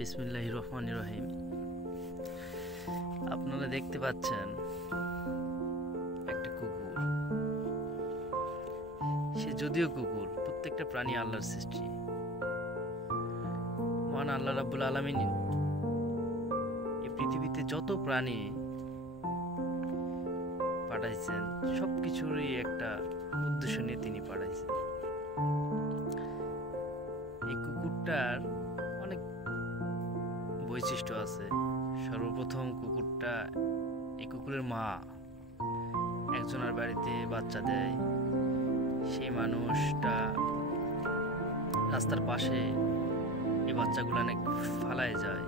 বিসমিল্লাহির রহমানির রহিম। আপনারা দেখতে পাচ্ছেন একটা কুকুর। সে যদিও কুকুর, প্রত্যেকটা প্রাণী আল্লাহর সৃষ্টি। মহান আল্লাহ রাব্বুল আলামিন এই পৃথিবীতে যত প্রাণী পাঠাইছেন সবকিছুরই একটা উদ্দেশ্য নিয়ে তিনি পাঠাইছেন। এই কুকুরটার অনেক বৈশিষ্ট্য আছে। সর্বপ্রথম এই কুকুরের মা একজনের বাড়িতে বাচ্চা দেয়। সেই মানুষটা রাস্তার পাশে এই বাচ্চাগুলো অনেক ফালায় যায়।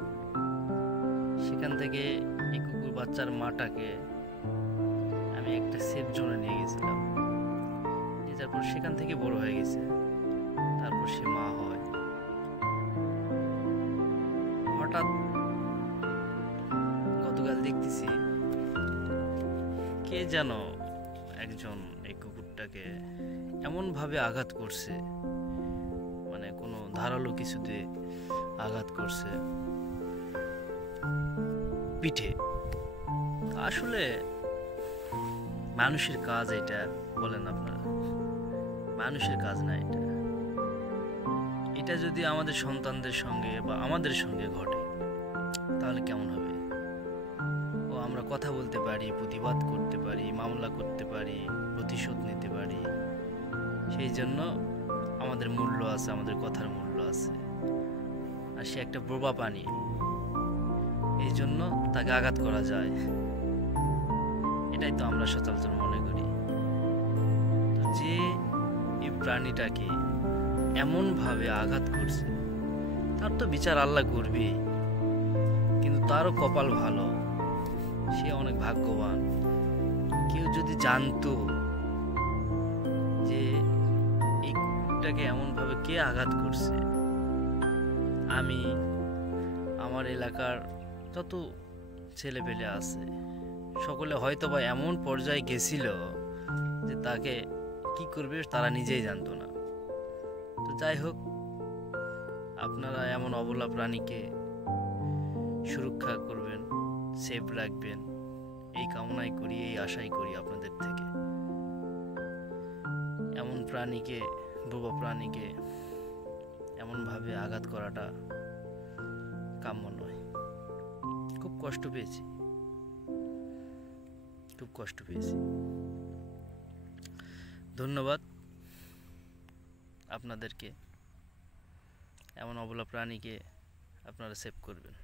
সেখান থেকে এই কুকুর বাচ্চার মাটাকে আমি একটা সেফ জোনে নিয়ে গেছিলাম। নিয়ে যাওয়ার পর সেখান থেকে বড় হয়ে গেছে। তারপর সে মা হয়। হঠাৎ গতকাল দেখতেছি কে যেন একজন এই কুকুরটাকে এমন ভাবে আঘাত করছে, মানে কোনো ধারালো কিছুতে আঘাত করছে পিঠে। আসলে মানুষের কাজ এটা? বলেন আপনারা, মানুষের কাজ না এটা। এটা যদি আমাদের সন্তানদের সঙ্গে বা আমাদের সঙ্গে ঘটে তাহলে কেমন হবে? আমরা কথা বলতে পারি, প্রতিবাদ করতে পারি, মামলা করতে পারি, প্রতিশোধ নিতে পারি। সেই জন্য আমাদের মূল্য আছে, আমাদের কথার মূল্য আছে। আর সে একটা বোবা প্রাণী, এই জন্য তাকে আঘাত করা যায়। এটাই তো আমরা সচরাচর মনে করি। তো যে এই প্রাণীটাকে এমন ভাবে আঘাত করছে তার তো বিচার আল্লাহ করবে, কিন্তু তারও কপাল ভালো, সে অনেক ভাগ্যবান। কেউ যদি জানতো যে এই কুকুরটাকে এমন ভাবে কে আঘাত করছে, আমি আমার এলাকার যত ছেলে পেলে আছে সকলে হয়তো বা এমন পর্যায়ে গেছিল যে তাকে কি করবে তারা নিজেই জানতো না। তো যাই হোক, আপনারা এমন অবলা প্রাণীকে সুরক্ষা করবেন, সেফ রাখবেন, এই কামনাই করি, এই আশাই করি আপনাদের থেকে। এমন প্রাণীকে, বোবা প্রাণীকে এমনভাবে আঘাত করাটা কাম্য নয়। খুব কষ্ট পেয়েছি। ধন্যবাদ আপনাদেরকে। এমন অবলা প্রাণীকে আপনারা সেভ করবেন।